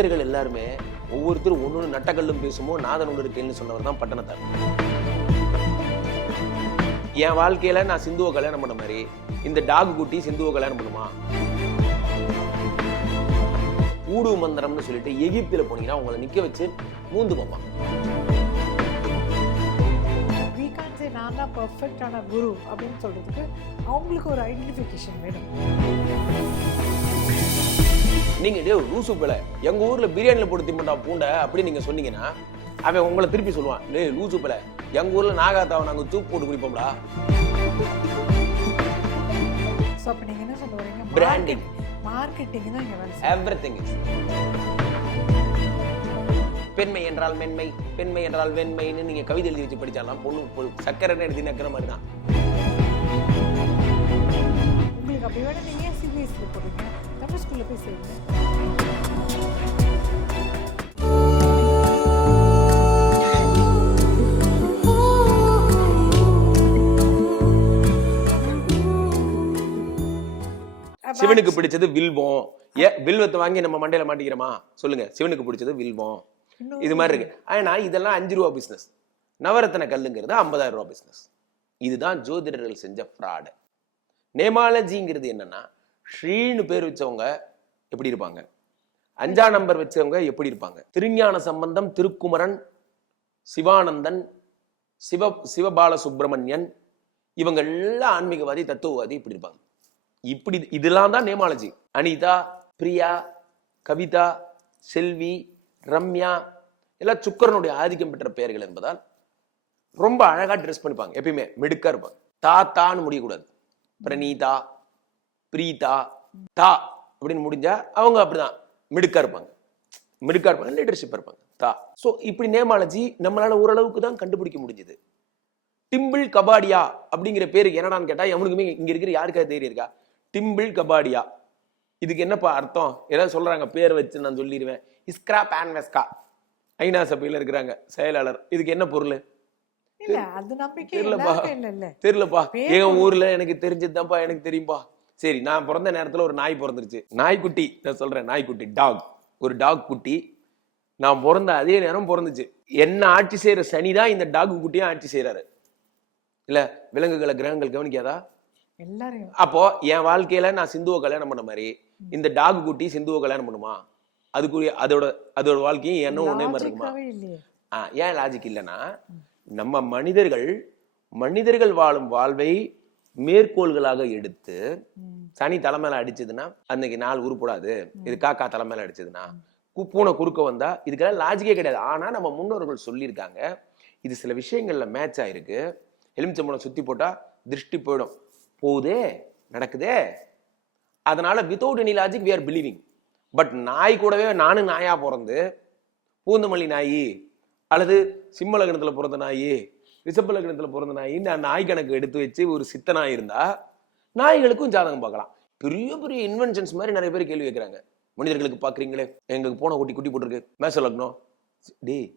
சித்தர்கள் எல்லாருமே ஒவ்வொருத்தரும் ஒன்னொன்று நட்டக்கல்லும் பேசுமோ நாதன் ஒன்று இருக்கேன்னு சொன்னவர் தான் பட்டணத்தார். என் வாழ்க்கையில நான் சிந்துவை கல்யாணம் பண்ண மாதிரி இந்த டாக் குட்டி சிந்துவை கல்யாணம் பண்ணுமா? ஊடு மந்திரம்னு சொல்லிட்டு எகிப்தில் போனீங்கன்னா உங்களை நிற்க வச்சு மூந்து பார்ப்பான் நான் தான் பர்ஃபெக்டான குரு அப்படின்னு சொல்றதுக்கு அவங்களுக்கு ஒரு ஐடென்டிஃபிகேஷன் வேணும். நீங்க டேய் லூசு பிள்ளை. எங்க ஊர்ல பிரியாணில போட்டு திம்பட்டா பூண்டை அப்படி நீங்க சொன்னீங்கன்னா அவன் உங்களை திருப்பி சொல்லுவான் டேய் லூசு பிள்ளை எங்க ஊர்ல நாகாத்தாவை நாங்க தூக்கு போட்டு குடிப்போம்டா. ஸோ அப்போ நீங்க என்ன சொல்ல வரீங்க? Branding. மார்க்கெட்டிங் தான் இங்க வேலை. எவ்ரி திங் பெண்மை என்றால் மென்மை பெண்மை என்றால் வெண்மைன்னு நீங்க கவிதை எழுதி வச்சு படிச்சாலாம் பொண்ணு சக்கரைன்னு எழுதி நக்கிற மாதிரி தான். உங்களுக்கு அப்படி வேணும் நீங்க ஏன் சிபிஎஸ்சியில் E தமிழ் ஸ்கூல்ல போய் சேருங்க. சிவனுக்கு பிடிச்சது வில்வம். ஏ வில்வத்தை வாங்கி நம்ம மண்டையில மாட்டிக்கிறோமா? சொல்லுங்க சிவனுக்கு பிடிச்சது வில்வம். இது மாதிரி இருக்கு. ஆனா இதெல்லாம் அஞ்சு ரூபா பிசினஸ் நவரத்தன கல்லுங்கிறது ஐம்பதாயிரம் ரூபா பிசினஸ் இதுதான் ஜோதிடர்கள் செஞ்ச ஃப்ராடு நேமாலஜிங்கிறது என்னன்னா ஸ்ரீன்னு பேர் வச்சவங்க எப்படி இருப்பாங்க? அஞ்சா நம்பர் வச்சவங்க எப்படி இருப்பாங்க? திருஞான சம்பந்தம் திருக்குமரன் சிவானந்தன் சிவ சிவபால சுப்பிரமணியன் இவங்க எல்லாம் ஆன்மீகவாதி தத்துவவாதி இப்படி இருப்பாங்க. இப்படி இதெல்லாம் தான் நேமாலஜி. அனிதா பிரியா கவிதா செல்வி ரம்யா எல்லாம் சுக்கரனுடைய ஆதிக்கம் பெற்ற பெயர்கள் என்பதால் ரொம்ப அழகாக ட்ரெஸ் பண்ணிப்பாங்க. எப்பயுமே மிடுக்கா இருப்பாங்க. தாத்தான்னு முடியக்கூடாது. பிரணீதா பிரீதா தா அப்படின்னு முடிஞ்சா அவங்க அப்படிதான். மிடுக்கா இருப்பாங்க. மிடுக்கா இருப்பாங்க லீடர்ஷிப் இருப்பாங்க. தா. ஸோ இப்படி நேமாலஜி நம்மளால ஓரளவுக்கு தான் கண்டுபிடிக்க முடிஞ்சது. டிம்பிள் கபாடியா அப்படிங்கிற பேருக்கு என்னடான்னு கேட்டா எவனுக்குமே இங்க இருக்கிற யாருக்காவது தைரியம் இருக்கா? டிம்பிள் கபாடியா. இதுக்கு என்னப்பா அர்த்தம்? ஏதாவது சொல்றாங்க பேர் வச்சு நான் சொல்லிடுவேன். இஸ்க்ரா பேன்வெஸ்கா ஐநா சபையில இருக்கிறாங்க செயலாளர். இதுக்கு என்ன பொருள்? தெரியலப்பா. தெரியலப்பா. என் ஒண்ணு. ஊர்ல எனக்கு தெரிஞ்சதுதான்ப்பா எனக்கு தெரியும்பா. சரி நான் பிறந்த நேரத்துல ஒரு நாய் பிறந்துருச்சு. நாய்க்குட்டி நான் சொல்றேன் நாய்க்குட்டி டாக் ஒரு டாக் குட்டி நான் பிறந்த அதே நேரம் பிறந்துச்சு. என்ன ஆட்சி செய்யற சனி தான் இந்த டாக் குட்டியும் ஆட்சி செய்யறாரு இல்ல விலங்குகளை கிரகங்கள் கவனிக்காதா? எல்லாரையும். அப்போ என் வாழ்க்கையில நான் சிந்துவை கல்யாணம் பண்ண மாதிரி இந்த டாக் குட்டி சிந்துவை கல்யாணம் பண்ணுமா? அதுக்குரிய அதோட அதோட வாழ்க்கையும் என்ன ஒண்ணே மாதிரி இருக்குமா? ஆ, ஏன் லாஜிக் இல்லைன்னா நம்ம மனிதர்கள் மனிதர்கள் வாழும் வாழ்வை மேற்கோள்களாக எடுத்து. சனி தலைமையில அடிச்சதுன்னா அன்னைக்கு நாள் உருப்படாது. இது காக்கா தலைமையில அடிச்சதுன்னா பூனை குறுக்க வந்தா இதுக்கெல்லாம் லாஜிக்கே கிடையாது. ஆனா நம்ம முன்னோர்கள் சொல்லியிருக்காங்க இது சில விஷயங்கள்ல மேட்ச் ஆயிருக்கு. எலுமிச்சம்பழம் சுத்தி போட்டா திருஷ்டி போயிடும். போகுதே நடக்குதே. அதனால without any logic we are believing but நாய் கூடவே நானும் நாயா பிறந்து பூந்தமல்லி நாயி அல்லது சிம்ம லக்னத்துல பிறந்த நாயி ரிஷப லக்னத்துல பிறந்த நாயி நான் நாய் கணக்கு எடுத்து வச்சு ஒரு சித்த நாய் இருந்தா நாய்களுக்கும் ஜாதகம் பார்க்கலாம். பெரிய பெரிய இன்வென்ஷன்ஸ் மாதிரி நிறைய பேர் கேள்வி கேட்குறாங்க மனிதர்களுக்கு பார்க்குறீங்களே? எங்களுக்கு பூனை குட்டி குட்டி போட்டிருக்கு. மேச லக்னம். டேய்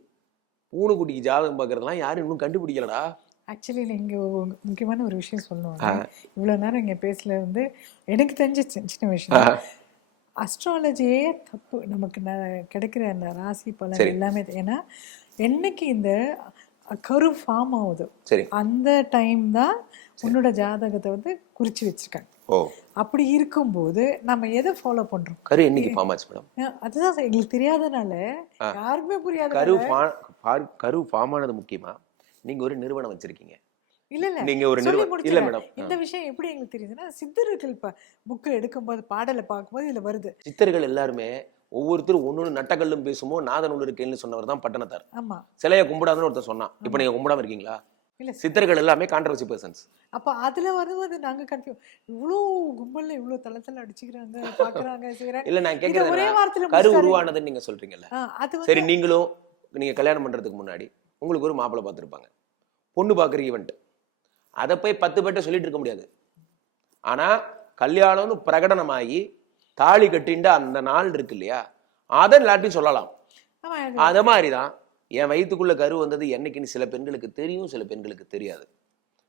பூனை குட்டிக்கு ஜாதகம் பார்க்கறதெல்லாம் யாரும் இன்னும் கண்டுபிடிக்கலடா. ஆக்சுவலி ஒரு முக்கியமான ஒரு விஷயம் சொல்லணும் ஆ. இவ்வளவு நேரம் இங்க பேசல வந்து எனக்கு தெரிஞ்ச சின்ன விஷயம். அஸ்ட்ராலஜியே தப்பு. நமக்கு கிடைக்கிற அந்த ராசி பலன். எல்லாமே ஏன்னா என்னைக்கு இந்த கரு ஃபார்ம் ஆகுது. சரி. அந்த டைம் தான் உன்னோட ஜாதகத்தை வந்து குறிச்சு வச்சிருக்காங்க. ஓ. அப்படி இருக்கும்போது நம்ம எதை ஃபாலோ பண்றோம்? கரு என்னைக்கு ஃபார்ம் ஆச்சு மேடம் அதுதான் எங்களுக்கு தெரியாதனால. யாருக்குமே புரியாத கரு கரு ஃபார்ம் ஆனது முக்கியமா? நீங்க ஒரு நிறுவனம் வச்சிருக்கீங்க. இல்ல இல்ல. நீங்க ஒரு இல்ல. மேடம் இந்த விஷயம் எப்படி எங்களுக்கு தெரியுதுன்னா சித்தர்கள் புக்கு எடுக்கும்போது பாடலை பார்க்கும்போது இதுல வருது. சித்தர்கள் எல்லாருமே ஒவ்வொருத்தரும் ஒன்னொன்னு நட்டக்கல்லும் பேசுமோ நாதன் ஒன்று இருக்கேன்னு சொன்னவர் தான் பட்டணத்தார். ஆமா. சிலையை கும்பிடாதுன்னு ஒருத்தர் சொன்னான். இப்போ நீங்க கும்பிடாம இருக்கீங்களா? இல்ல சித்தர்கள் எல்லாமே கான்ட்ரவர்சி பர்சன்ஸ் அப்ப அதுல வரும்போது நாங்க கன்ஃபியூ இவ்வளோ கும்பல்ல இவ்வளோ தளத்தல அடிச்சுக்கிறாங்க பாக்குறாங்க இல்ல நான் இதை ஒரே வாரத்துல கரு. உருவானதுன்னு நீங்க சொல்றீங்கல்ல. சரி நீங்களும் நீங்க கல்யாணம் பண்றதுக்கு முன்னாடி உங்களுக்கு ஒரு மாப்பிள்ளை பார்த்துருப்பாங்க. பொண்ணு பார்க்குற ஈவெண்ட் அதை போய் பத்து பேர்ட்ட சொல்லிட்டு இருக்க முடியாது. ஆனா கல்யாணம்னு பிரகடனமாகி தாலி கட்டின்ற அந்த நாள் இருக்கு இல்லையா அதை எல்லாத்தையும் சொல்லலாம். அது- அத மாதிரிதான். என் வயித்துக்குள்ள கரு வந்தது என்னைக்குன்னு சில பெண்களுக்கு தெரியும் சில பெண்களுக்கு தெரியாது.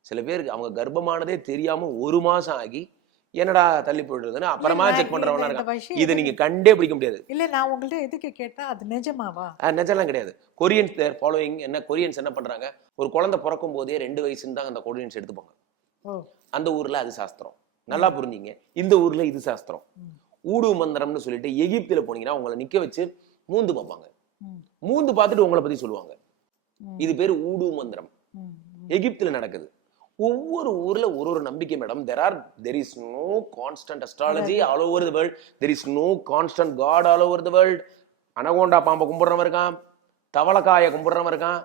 சில பேருக்கு அவங்க கர்ப்பமானதே தெரியாம ஒரு மாசம் ஆகி என்னடா தள்ளி போயிடுறதுன்னு அப்புறமா செக் பண்றவனா இருக்கான் இது நீங்க கண்டே பிடிக்க முடியாது. இல்ல நான் உங்கள்ட்ட எதுக்கு கேட்டா அது நிஜமாவா? நிஜம்லாம் கிடையாது. கொரியன்ஸ் தேர் ஃபாலோயிங் என்ன கொரியன்ஸ் என்ன பண்றாங்க? ஒரு குழந்தை பிறக்கும் போதே ரெண்டு வயசுன்னு தான் அந்த கொரியன்ஸ் எடுத்துப்பாங்க. அந்த ஊர்ல அது சாஸ்திரம். நல்லா புரிஞ்சுங்க. இந்த ஊர்ல இது சாஸ்திரம். ஊடு மந்திரம்னு சொல்லிட்டு எகிப்துல போனீங்கன்னா உங்களை நிக்க வச்சு மூந்து பார்ப்பாங்க. மூந்து பார்த்துட்டு உங்களை பத்தி சொல்லுவாங்க. இது பேர் ஊடு மந்திரம். எகிப்துல நடக்குது. ஒவ்வொரு ஊர்ல ஒரு ஒரு நம்பிக்கை madam. There are there is no constant astrology all over the world there is no constant God all over the world anaconda பாம்பை கும்பிடுறவன் இருக்கான். தவளக்காயை கும்பிடுறவன் இருக்கான்.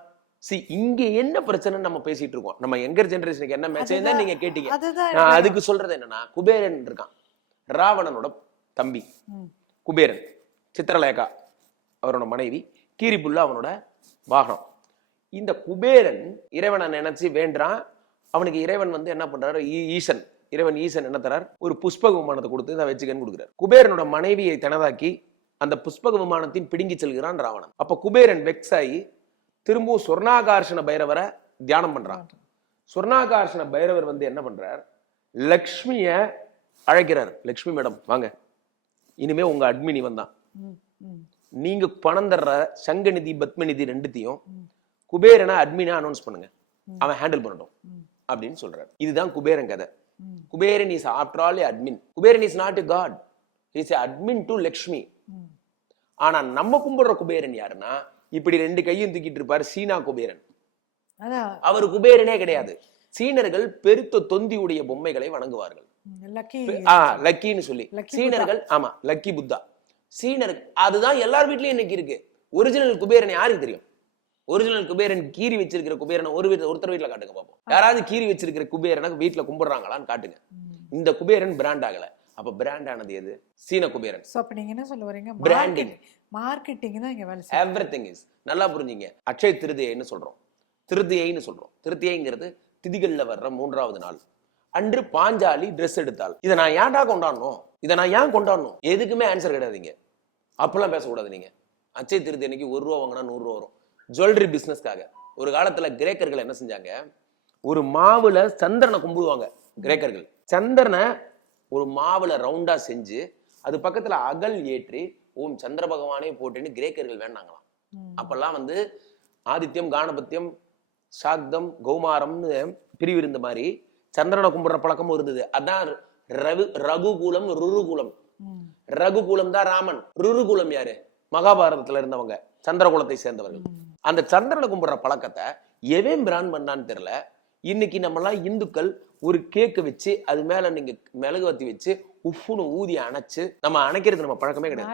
சி இங்க என்ன பிரச்சனைன்னு நம்ம பேசிட்டு இருக்கோம். நம்ம எங்கர் ஜெனரேஷனுக்கு என்ன மெசேஜ் தான். நீங்க கேட்டீங்க. நான் அதுக்கு சொல்றது என்னன்னா குபேரன் இருக்கான். ராவணனோட தம்பி குபேரன் சித்திரலேகா அவரோட மனைவி கீரிபுல்லா அவனோட வாகனம். இந்த குபேரன் இறைவனை நினைச்சு வேண்டான் அவனுக்கு இறைவன் வந்து என்ன பண்றாரு? ஈசன். இறைவன் ஈசன் என்ன தரார்? ஒரு புஷ்பக விமானத்தை கொடுத்து இதை வச்சுக்கன்னு கொடுக்குறாரு. குபேரனோட மனைவியை தனதாக்கி அந்த புஷ்பக விமானத்தின் பிடுங்கி செல்கிறான் ராவணன். அப்ப குபேரன் வெக்ஸ் ஆகி திரும்பவும் சொர்ணாகார்ஷண பைரவரை தியானம் பண்றான். சொர்ணாகார்ஷண பைரவர் வந்து என்ன பண்றார்? லக்ஷ்மிய அழைக்கிறார். லக்ஷ்மி மேடம் வாங்க. இனிமே உங்க அட்மின் இவன் தான். ம், ம், நீங்க பணம் தர்ற சங்கநிதி பத்மநிதி ரெண்டுத்தையும் ம். குபேரனை அட்மினா அனௌன்ஸ் பண்ணுங்க. அவன் ஹேண்டில் பண்ணட்டும் அப்படின்னு சொல்றாரு. இதுதான் குபேரன் கதை. Kuberan is after all admin Kuberan is not a god is admin to Lakshmi. ஆனா நம்ம கும்பிடுற குபேரன் யாருன்னா இப்படி ரெண்டு கையும் தூக்கிட்டு இருப்பாரு சீனா குபேரன். அவர் குபேரனே கிடையாது. சீனர்கள் பெருத்த தொந்தியுடைய பொம்மைகளை வணங்குவார்கள். ஆ லக்கின்னு சொல்லி. சீனர்கள் ஆமா லக்கி புத்தா சீனர் அதுதான் எல்லார் வீட்லயும் இன்னைக்கு இருக்கு. ஒரிஜினல் குபேரன் யாருக்கு தெரியும்? ஒரிஜினல் குபேரன் கீரி வச்சிருக்கிற குபேரனை ஒரு வீட்டு ஒருத்தர் வீட்ல காட்டுங்க பாப்போம். யாராவது கீரி வச்சிருக்கிற குபேரனை வீட்ல கும்பிடுறாங்களான்னு காட்டுங்க. இந்த குபேரன் பிராண்ட் ஆகல. அப்ப பிராண்ட் ஆனது எது? சீன குபேரன். சோ அப்ப நீங்க என்ன சொல்ல வரீங்க? Branding. மார்க்கெட்டிங் தான் இங்க வேலை செய்யும் எவ்ரி திங் இஸ் நல்லா புரிஞ்சுங்க. அக்ஷய திருதியைன்னு சொல்றோம். திருதியைன்னு சொல்றோம். திருதியைங்கிறது திதிகள்ல வர்ற மூன்றாவது நாள். அன்று பாஞ்சாலி Dress எடுத்தாள். இதை நான் ஏன்டா கொண்டாடணும்? இதை நான் ஏன் கொண்டாடணும்? எதுக்குமே ஆன்சர் கிடையாதுங்க. அப்பெல்லாம் பேசக்கூடாது நீங்க. அச்சய திருதி அன்னைக்கு ஒரு ரூபா வாங்கினா நூறு ரூபா வரும். ஜுவல்லரி பிசினஸ்க்காக ஒரு காலத்துல கிரேக்கர்கள் என்ன செஞ்சாங்க? ஒரு மாவுல சந்திரனை கும்பிடுவாங்க கிரேக்கர்கள். சந்திரனை ஒரு மாவுல ரவுண்டா செஞ்சு அது பக்கத்துல அகல் ஏற்றி ஓம் சந்திர பகவானே போட்டுன்னு கிரேக்கர்கள் வேண்டாங்களாம். அப்பெல்லாம் வந்து ஆதித்யம் கானபத்தியம் சாக்தம் கௌமாரம்னு பிரிவு இருந்த மாதிரி சந்திரனை கும்பிடுற பழக்கமும் இருந்தது. அதான் ரகு ரகுகுலம் ருருகுலம். ரகுகுலம் தான் ராமன். ருருகுலம் யாரு? மகாபாரதத்துல இருந்தவங்க. சந்திரகுலத்தை சேர்ந்தவர்கள். அந்த சந்திரனை கும்பிடுற பழக்கத்தை எவன் பிரான் பண்ணான்னு தெரியல. இன்னைக்கு நம்மலாம் இந்துக்கள் ஒரு கேக்கு வச்சு அது மேல நீங்க மெழுகுவத்தி வச்சு உப்புன்னு ஊதி அணைச்சு நம்ம அணைக்கிறது நம்ம பழக்கமே கிடையாது.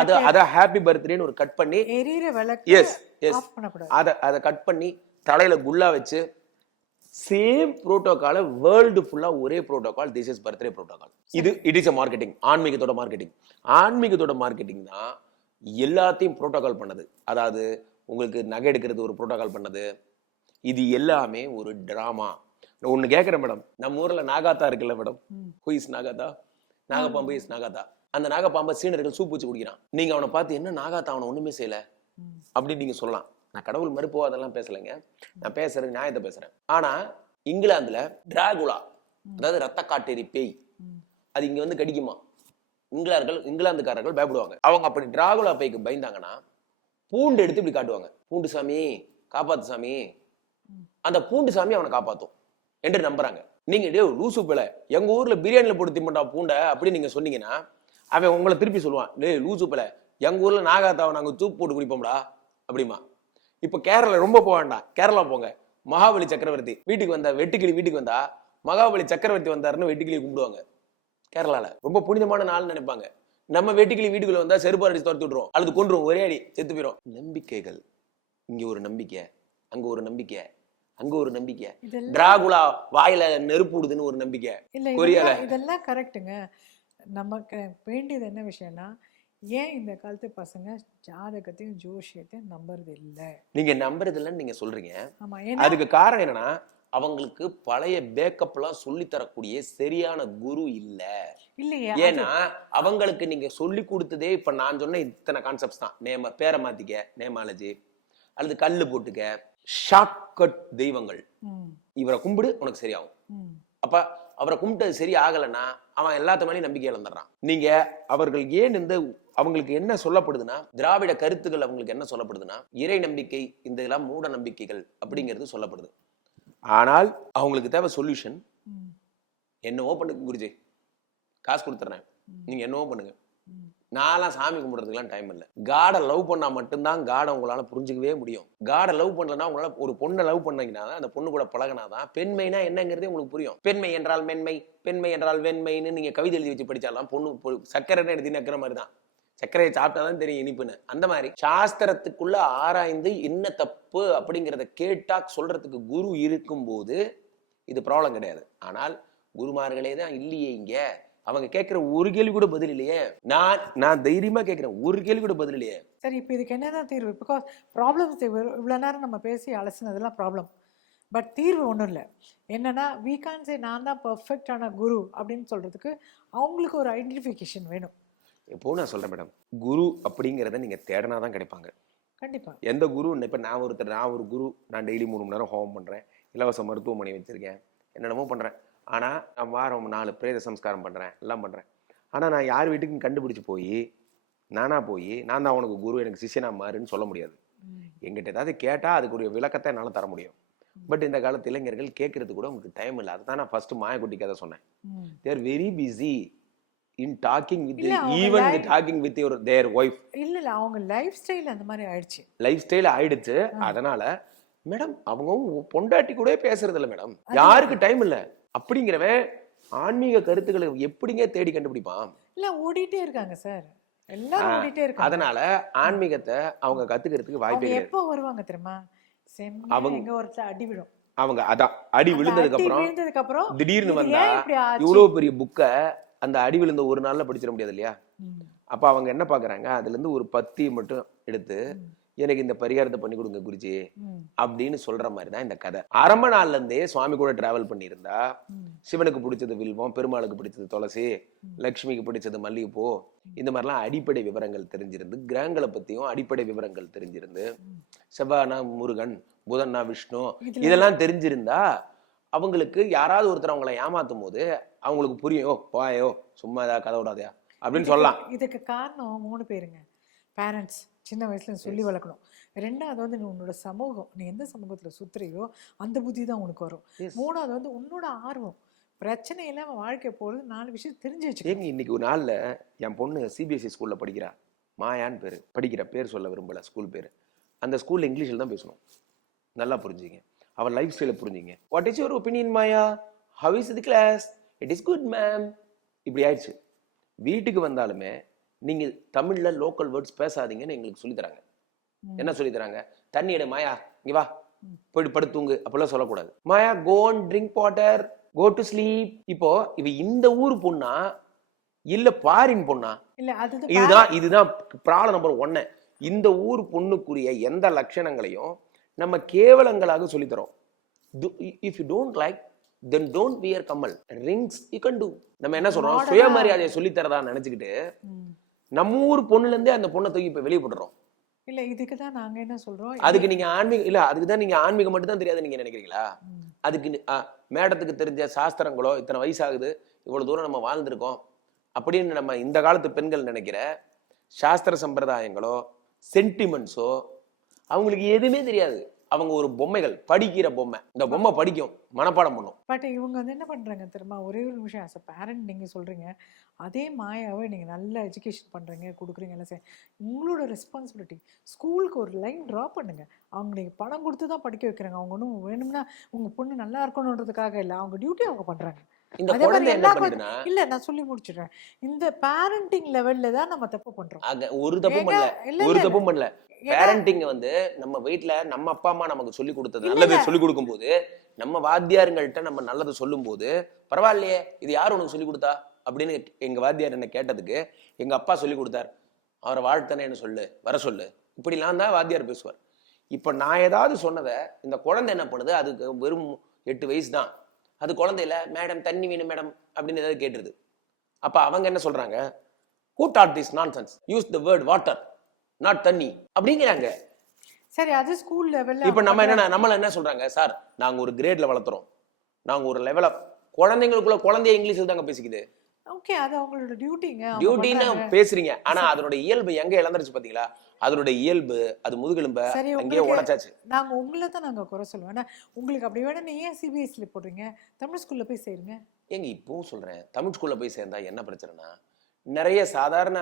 அத அத ஹாப்பி பர்த்டேன்னு ஒரு கட் பண்ணி எஸ் எஸ் அத அத கட் பண்ணி தலையில குல்லா வச்சு சேம் புரோட்டோகால வேர்ல்டு ஃபுல்லா ஒரே protocol this is birthday protocol இது இட் இஸ் அ மார்க்கெட்டிங் ஆன்மீகத்தோட மார்க்கெட்டிங் ஆன்மீகத்தோட மார்க்கெட்டிங் தான் எல்லாத்தையும் புரோட்டோகால் பண்ணது. அதாவது உங்களுக்கு நகை எடுக்கிறது ஒரு புரோட்டோகால் பண்ணது. இது எல்லாமே ஒரு டிராமா ஒன்னு கேட்குறேன் மேடம் நம்ம ஊர்ல நாகாத்தா இருக்குல்ல மேடம். ஹூஇஸ் நாகாத்தா? நாகப்பாம்பு இஸ் நாகாத்தா. அந்த நாகப்பாம்பை சீனர்கள் சூப்பு வச்சு குடிக்கிறான். நீங்க அவனை பார்த்து என்ன நாகாத்தா? அவனை ஒண்ணுமே செய்யல. அப்படின்னு நீங்க சொல்லலாம். நான் கடவுள் மறுப்போ அதெல்லாம் பேசலைங்க. நான் பேசுறது நியாயத்தை பேசுறேன். ஆனா இங்கிலாந்துல டிராகுலா அதாவது ரத்த காட்டேரி பேய் அது இங்க வந்து கடிக்குமா? இங்கிலார்கள் இங்கிலாந்துக்காரர்கள் பயப்படுவாங்க. அவங்க அப்படி டிராகுலா பேய்க்கு பயந்தாங்கன்னா பூண்டு எடுத்து இப்படி காட்டுவாங்க. பூண்டு சாமி காப்பாத்து சாமி. அந்த பூண்டு சாமி அவனை காப்பாத்தும் என்று நம்புறாங்க. நீங்க டே லூசு பிள்ளை எங்க ஊர்ல பிரியாணில போட்டு திம்பண்டா பூண்டை அப்படின்னு நீங்க சொன்னீங்கன்னா அவன் உங்களை திருப்பி சொல்லுவான் டே லூசு பிள்ளை எங்க ஊர்ல நாகாத்தாவை நாங்க தூப்பு போட்டு குடிப்போம்டா அப்படிமா இப்ப கேரளா ரொம்ப போக வேண்டாம். கேரளா போங்க. மகாபலி சக்கரவர்த்தி வீட்டுக்கு வந்தா வெட்டுக்கிளி வீட்டுக்கு வந்தா மகாபலி சக்கரவர்த்தி வந்தாருன்னு வெட்டுக்கிளி கும்பிடுவாங்க. கேரளால. ரொம்ப புனிதமான நாள் நினைப்பாங்க. நம்ம வெட்டுக்கிளி வீட்டுக்குள்ள வந்தா செருப்பு அடிச்சு துரத்தி விட்டுருவோம். அல்லது கொன்றுவோம். ஒரே அடி செத்து போயிடும் நம்பிக்கைகள். இங்க ஒரு நம்பிக்கை. அங்க ஒரு நம்பிக்கை. அங்க ஒரு நம்பிக்கை. டிராகுலா வாயில நெருப்பு விடுதுன்னு ஒரு நம்பிக்கை. கொரியால. இதெல்லாம் கரெக்ட்டுங்க நமக்கு வேண்டியது என்ன விஷயம்னா ஏன் இந்த காலத்து பசங்க ஜாதகத்தையும் ஜோஷியத்தையும் நம்புறது இல்ல நீங்க நம்புறது இல்லைன்னு நீங்க சொல்றீங்க. ஆமா ஏன்னா அதுக்கு காரணம் என்னன்னா அவங்களுக்கு பழைய பேக்கப் எல்லாம் சொல்லி தரக்கூடிய சரியான குரு இல்ல. இல்லையே ஏன்னா அவங்களுக்கு நீங்க சொல்லி கொடுத்ததே இப்ப நான் சொன்ன இத்தனை கான்செப்ட்ஸ் தான். நேம பேரை மாத்திக்க நேமாலஜி அல்லது கல்லு போட்டுக்க ஷார்ட் கட் தெய்வங்கள் இவரை கும்பிடு உனக்கு சரியாகும். அப்ப அவரை கும்பிட்டது சரி ஆகலைன்னா அவன் எல்லாத்த மேலேயும் நம்பிக்கை இழந்துடுறான். நீங்க அவர்கள் ஏன் இந்த அவங்களுக்கு என்ன சொல்லப்படுதுன்னா திராவிட கருத்துக்கள் அவங்களுக்கு என்ன சொல்லப்படுதுன்னா இறை நம்பிக்கை இந்த இதெல்லாம் மூட நம்பிக்கைகள் அப்படிங்கிறது சொல்லப்படுது. ஆனால் அவங்களுக்கு தேவை சொல்யூஷன் என்னவோ பண்ணுங்க குருஜி காசு கொடுத்துட்றேன் ம். நீங்க என்னவோ பண்ணுங்க. நான்லாம் சாமி கும்பிட்றதுக்குலாம் டைம் இல்லை. காடை லவ் பண்ணா மட்டும்தான் காடை உங்களால புரிஞ்சுக்கவே முடியும். காடை லவ் பண்ணலன்னா உங்களால ஒரு பொண்ணை லவ் பண்ணீங்கன்னா தான் அந்த பொண்ணு கூட பழகினாதான் பெண்மைனா என்னங்கிறதே உங்களுக்கு புரியும். பெண்மை என்றால் மென்மை பெண்மை என்றால் வெண்மைன்னு நீங்க கவிதை எழுதி வச்சு படிச்சாலாம் பொண்ணு சர்க்கரைன்னு எடுத்து நக்கிற மாதிரி தான். சர்க்கரையை சாப்பிட்டா தான் தெரியும் இனிப்புன்னு. அந்த மாதிரி சாஸ்திரத்துக்குள்ள ஆராய்ந்து என்ன தப்பு அப்படிங்கிறத கேட்டா சொல்றதுக்கு குரு இருக்கும்போது இது ப்ராப்ளம் கிடையாது. ஆனால் குருமார்களே தான் இல்லையே இங்க. அவங்க கேட்கிற ஒரு கேள்வி கூட பதில் இல்லையே. நான் நான் தைரியமா கேட்கிறேன். ஒரு கேள்வி கூட பதில் இல்லையே. சரி இப்போ இதுக்கு என்னதான் தீர்வு? பிகாஸ் ப்ராப்ளம்ஸ் இவ்வளோ நேரம் நம்ம பேசி அலசினதெல்லாம் ப்ராப்ளம் பட் தீர்வு ஒன்றும் இல்லை. என்னன்னா வீ கான் சே நான் தான் பர்ஃபெக்டான குரு அப்படின்னு சொல்கிறதுக்கு அவங்களுக்கு ஒரு ஐடென்டிஃபிகேஷன் வேணும். இப்போ நான் சொல்றேன் மேடம் குரு அப்படிங்கிறத நீங்க தேடினா தான் கிடைப்பாங்க. கண்டிப்பாக எந்த குரு இப்போ நான் ஒருத்தர் நான் ஒரு குரு நான் டெய்லி மூணு மணி நேரம் ஹோமம் பண்றேன். இலவச மருத்துவமனை வச்சிருக்கேன். என்னென்னமோ பண்றேன். ஆனா நான் வாரம் நாலு பிரேத சம்ஸ்காரம் பண்றேன் எல்லாம் பண்றேன். ஆனா நான் யார் வீட்டுக்கும் கண்டுபிடிச்சு போய் நானா போய் நான் தான் உனக்கு குரு எனக்கு சிஷ்யனா மாறுன்னு சொல்ல முடியாது. எங்கிட்ட ஏதாவது கேட்டா அதுக்குரிய விளக்கத்தை என்னால தர முடியும். பட் இந்த காலத்து இளைஞர்கள் கேட்கறது கூட உங்களுக்கு டைம் இல்லை. அதுதான் நான் ஃபர்ஸ்ட் மாயக்குட்டி கதை சொன்னேன் they're very busy in talking with even talking with your their wife இல்லை இல்லை அவங்க லைஃப் ஸ்டைல் அந்த மாதிரி ஆயிடுச்சு. லைஃப் ஸ்டைல் ஆயிடுச்சு அதனால மேடம் அவங்க பொண்டாட்டி கூட பேசுறது இல்ல மேடம் யாருக்கு டைம் இல்ல? அப்படிங்கிறவன் ஆன்மீக கருத்துக்களை எப்படிங்க தேடி கண்டுபிடிப்பான்? இல்லை ஓடிட்டே இருக்காங்க சார் எல்லாரும் ஓடிட்டே இருக்காங்க. அதனால ஆன்மீகத்தை அவங்க கத்துக்கிறதுக்கு வாய்ப்பே எப்போ வருவாங்க தெரியுமா? அவங்க- ஒருத்தர் அடி விடும் அவங்க அதான் அடி விழுந்ததுக்கு அப்புறம் திடீர்னு வந்தா? இவ்வளவு பெரிய புக்கை அந்த அடி விழுந்த ஒரு நாள்ல படிச்சிட முடியாது இல்லையா? அப்ப அவங்க என்ன பாக்குறாங்க? அதுல இருந்து ஒரு பத்தி மட்டும் எடுத்து எனக்கு இந்த பரிகாரத்தை பண்ணி கொடுங்க குருஜி அப்படின்னு சொல்ற மாதிரி தான் இந்த கதை. அரம்ப நாள்ல இருந்தே சுவாமி கூட டிராவல் பண்ணியிருந்தா. சிவனுக்கு பிடிச்சது வில்வம் பெருமாளுக்கு பிடிச்சது துளசி லக்ஷ்மிக்கு பிடிச்சது மல்லிகைப்பூ இந்த மாதிரிலாம் அடிப்படை விவரங்கள் தெரிஞ்சிருந்து கிரகங்களை பத்தியும் அடிப்படை விவரங்கள் தெரிஞ்சிருந்து செவ்வானா முருகன் புதன்னா விஷ்ணு இதுல- இதெல்லாம் தெரிஞ்சிருந்தா அவங்களுக்கு யாராவது ஒருத்தர் அவங்கள ஏமாத்தும் போது அவங்களுக்கு புரியும். "ஓ, போயோ சும்மா ஏதாவது கதை விடாதயா? அப்படின்னு சொல்லலாம். இதுக்கு- காரணம் மூணு பேருங்க. பேரண்ட்ஸ் சின்ன வயசுல சொல்லி வளர்க்கணும். ரெண்டாவது வந்து நீ உன்னோட சமூகம் நீ எந்த சமூகத்துல சுத்துறியோ அந்த புத்தி தான் உனக்கு வரும். மூணாவது வந்து உன்னோட ஆர்வம். பிரச்சனை இல்லாம வாழ்க்கை போறது நாலு விஷயம் தெரிஞ்சு வச்சுக்கணும். ஏங்க இன்னைக்கு ஒரு நாள்ல என் பொண்ணு சிபிஎஸ்சி ஸ்கூல்ல படிக்கிறா. மாயான்னு பேரு. படிக்கிற பேர் சொல்ல விரும்பல ஸ்கூல் பேரு. அந்த ஸ்கூல்ல இங்கிலீஷ்ல தான் பேசணும். நல்லா புரிஞ்சுங்க. அவன் லைஃப் ஸ்டைலை புரிஞ்சுங்க. What is your opinion Maya how is the class it is good ma'am இப்படி ஆயிடுச்சு. வீட்டுக்கு வந்தாலுமே நீங்க தமிழ்ல லோக்கல் வேர்ட்ஸ் பேசாதீங்கன்னு எங்களுக்கு சொல்லித் தராங்க. ம். என்ன சொல்லித் தராங்க? தண்ணி எடு மாயா. இங்க வா. போயிட்டு படுத்து தூங்கு. அப்பெல்லாம் சொல்லக்கூடாது. Maya go and drink water go to sleep இப்போ இவ இந்த ஊர் பொண்ணா? இல்ல பாரின் பொண்ணா? இல்ல அது இதுதான் இதுதான் ப்ராப்ளம் நம்பர் ஒன்னு இந்த ஊர் பொண்ணுக்குரிய எந்த லட்சணங்களையும் நம்ம கேவலங்களாக சொல்லித்தரோம் if you don't like then don't wear கம்மல் ரிங்ஸ் யூ கேன் டூ நம்ம என்ன சொல்றோம்? சுயமரியாதையை சொல்லித்தரதா நினைச்சுக்கிட்டு. நம்ம ஊர் பொண்ணுல இருந்தே அந்த பொண்ணை தூக்கி இப்ப வெளியே போட்டுறோம் இல்ல இதுக்கு தான் நாங்க என்ன சொல்றோம்? அதுக்கு நீங்க ஆன்மீகம் இல்ல அதுக்கு தான் நீங்க ஆன்மீகம் மட்டும் தான் தெரியாது நீங்க நினைக்கிறீங்களா. அதுக்கு மேடத்துக்கு தெரிஞ்ச சாஸ்திரங்களோ இத்தனை வயசாகுது இவ்வளவு தூரம் நம்ம வாழ்ந்திருக்கோம் அப்படின்னு நம்ம இந்த காலத்து பெண்கள் நினைக்கிற சாஸ்திர சம்பிரதாயங்களோ சென்டிமெண்ட்ஸோ அவங்களுக்கு எதுவுமே தெரியாது. அவங்க ஒரு பொம்மைகள் படிக்கிற பொம்மை. இந்த பொம்மை படிக்கும் மனப்பாடம் பண்ணும். பட் இவங்க வந்து என்ன பண்றாங்க தெரியுமா? ஒரே ஒரு விஷயம் ஆஸ் அ பேரண்ட் நீங்க சொல்றீங்க அதே மாயாவை நீங்க நல்ல எஜுகேஷன் பண்றீங்க கொடுக்குறீங்க எல்லாம் சரி உங்களோட ரெஸ்பான்சிபிலிட்டி ஸ்கூலுக்கு ஒரு லைன் ட்ரா பண்ணுங்க. அவங்க நீங்க பணம் கொடுத்து தான் படிக்க வைக்கிறாங்க. அவங்க ஒன்றும் வேணும்னா உங்க பொண்ணு நல்லா இருக்கணுன்றதுக்காக இல்லை அவங்க டியூட்டி அவங்க பண்றாங்க. இந்த அதே குழந்தை என்ன பண்ணுதுன்னா இல்ல நான் சொல்லி முடிச்சிடுறேன். இந்த பேரண்டிங் லெவல்ல தான் நம்ம தப்பு பண்றோம். அங்க ஒரு தப்பும் பண்ணல. ஒரு தப்பும் பண்ணல. பேரண்டிங் வந்து நம்ம வீட்ல நம்ம அப்பா அம்மா நமக்கு சொல்லி கொடுத்தது நல்லதை. சொல்லி கொடுக்கும்போது நம்ம வாத்தியாருங்கள்ட்ட நம்ம நல்லதை சொல்லும்போது பரவாயில்லையே இது யார் உனக்கு சொல்லி கொடுத்தா? அப்படின்னு எங்க வாத்தியார் என்ன கேட்டதுக்கு எங்க அப்பா சொல்லி கொடுத்தார். அவரை வாழ்த்தனே என்ன சொல்லு வர சொல்லு. இப்படிலாம் தான் வாத்தியார் பேசுவார். இப்ப நான் ஏதாவது சொன்னதை இந்த குழந்தை என்ன பண்ணுது? அதுக்கு வெறும் எட்டு வயசு தான். அது குழந்தையில மேடம் தண்ணி வேணும் மேடம் அப்படின்னு ஏதாவது கேட்டுருது. அப்ப அவங்க என்ன சொல்றாங்க? Who taught this nonsense. Use the word water not தண்ணி அப்படிங்கிறாங்க. சரி அது ஸ்கூல் லெவல்ல இப்ப நம்ம என்ன நம்மள என்ன சொல்றாங்க? சார் நாங்க ஒரு கிரேட்ல வளர்த்துறோம். நாங்க ஒரு லெவல குழந்தைங்களுக்குள்ள குழந்தைய இங்கிலீஷ்ல தாங்க பேசிக்குது. ஓகே அது அவங்களோட டியூட்டிங்க டியூட்டின்னு பேசுறீங்க. ஆனா அதனுடைய இயல்பு எங்க இழந்துருச்சு பாத்தீங்களா? அதனுடைய இயல்பு அது முதுகெலும்ப அங்கேயே உடைச்சாச்சு. நாங்க உங்களை தான் நாங்க குறை சொல்லுவோம். ஏன்னா உங்களுக்கு அப்படி வேணா நீ ஏன் சிபிஎஸ்சியில் போடுறீங்க? தமிழ் ஸ்கூல்ல போய் சேருங்க. ஏங்க இப்பவும் சொல்றேன். தமிழ் ஸ்கூல்ல போய் சேர்ந்தா என்ன பிரச்சனைனா நிறைய சாதாரண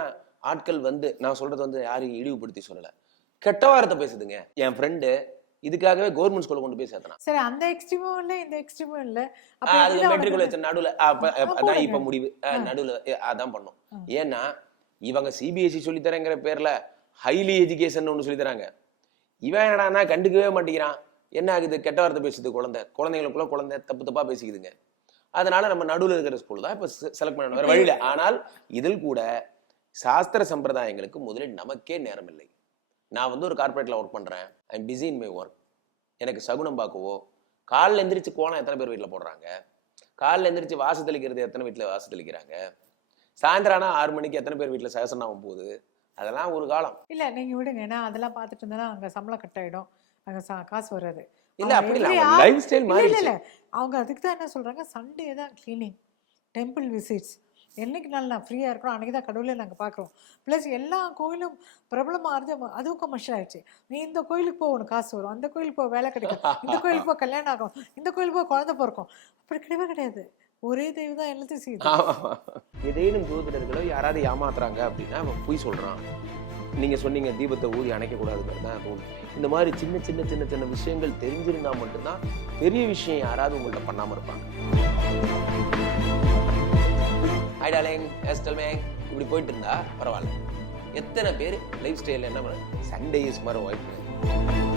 ஆட்கள் வந்து நான் சொல்றது வந்து யாரையும் இழிவுபடுத்தி சொல்லல கெட்ட வார்த்தை பேசுதுங்க. என் ஃப்ரெண்டு இதுக்காகவே கவர்மெண்ட் ஸ்கூல்ல கொண்டு போய் சேர்த்தனா சரி அந்த எக்ஸ்ட்ரீமும் இல்ல இந்த எக்ஸ்ட்ரீமும் இல்ல. அது மெட்ரிகுலேஷன் நடுவுல அதான் இப்ப. முடிவு. நடுவுல அதான் பண்ணோம். ஏன்னா இவங்க சிபிஎஸ்சி சொல்லித்தரேங்கிற பேர்ல ஹைலி எஜுகேஷன் ஒன்று சொல்லித்தராங்க இவன் என்னடான்னா கண்டுக்கவே மாட்டேங்கிறான். என்ன ஆகுது? கெட்ட வார்த்தை பேசுது குழந்தை. குழந்தைங்களுக்குள்ள குழந்தை தப்பு தப்பாக பேசிக்குதுங்க. அதனால நம்ம நடுவில் இருக்கிற ஸ்கூல் தான் இப்போ செலக்ட் பண்ணணும். வேறு வழியில் ஆனால் இதில் கூட சாஸ்திர சம்பிரதாயங்களுக்கு முதலில் நமக்கே நேரம் இல்லை. நான் வந்து ஒரு கார்பரேட்டில் ஒர்க் பண்ணுறேன் I'm busy in my work எனக்கு சகுனம் பார்க்கவோ காலில் எந்திரிச்சு கோலம் எத்தனை பேர் வீட்டில் போடுறாங்க? காலில் எந்திரிச்சு வாசு தெளிக்கிறது எத்தனை வீட்டில் வாசு தெளிக்கிறாங்க? சாயந்தரம் ஆனால் ஆறு மணிக்கு எத்தனை பேர் வீட்டில் சகசனாவும் போகுது? அதெல்லாம் ஒரு காலம். இல்ல நீங்க விடுங்க. ஏன்னா அதெல்லாம் பார்த்துட்டு இருந்தா அங்க சம்பளம் கட் ஆயிடும். அங்க காசு வராது. இல்ல அப்படி லைஃப் ஸ்டைல் மாறி இல்ல அவங்க அதுக்கு தான் என்ன சொல்றாங்க? சண்டே தான் கிளீனிங் டெம்பிள் விசிட்ஸ் என்னைக்கு நாள் நான் ஃப்ரீயாக இருக்கிறோம் அன்றைக்கி தான் கடவுளே நாங்கள் பார்க்குறோம். ப்ளஸ் எல்லா கோயிலும் பிரபலமாகிறது அதுவும் கமர்ஷியல் ஆயிடுச்சு. நீ இந்த கோயிலுக்கு போ உனக்கு காசு வரும். அந்த கோயிலுக்கு போ வேலை கிடைக்கும். இந்த கோயிலுக்கு போ கல்யாணம் ஆகும். இந்த கோயிலுக்கு போ குழந்தை பிறக்கும். அப்படி கிடையவே கிடையாது. ஒரே தெய்வம் தான் எல்லாத்தையும் செய்யுது. ஏதேனும் ஜோதிடர்களோ யாராவது ஏமாத்துறாங்க அப்படின்னா அவன் பொய் சொல்றான். நீங்க சொன்னீங்க தீபத்தை ஊதி அணைக்க கூடாதுங்கிறது தான் இந்த மாதிரி சின்ன சின்ன சின்ன சின்ன விஷயங்கள் தெரிஞ்சிருந்தா மட்டும்தான் பெரிய விஷயம் யாராவது உங்கள்ட்ட பண்ணாம இருப்பாங்க. ஹாய் டாலிங் எஸ்டல் இப்படி போயிட்டு இருந்தா பரவாயில்ல. எத்தனை பேர் லைஃப் ஸ்டைலில் என்ன சண்டே இஸ் மாதிரி ஒயிட்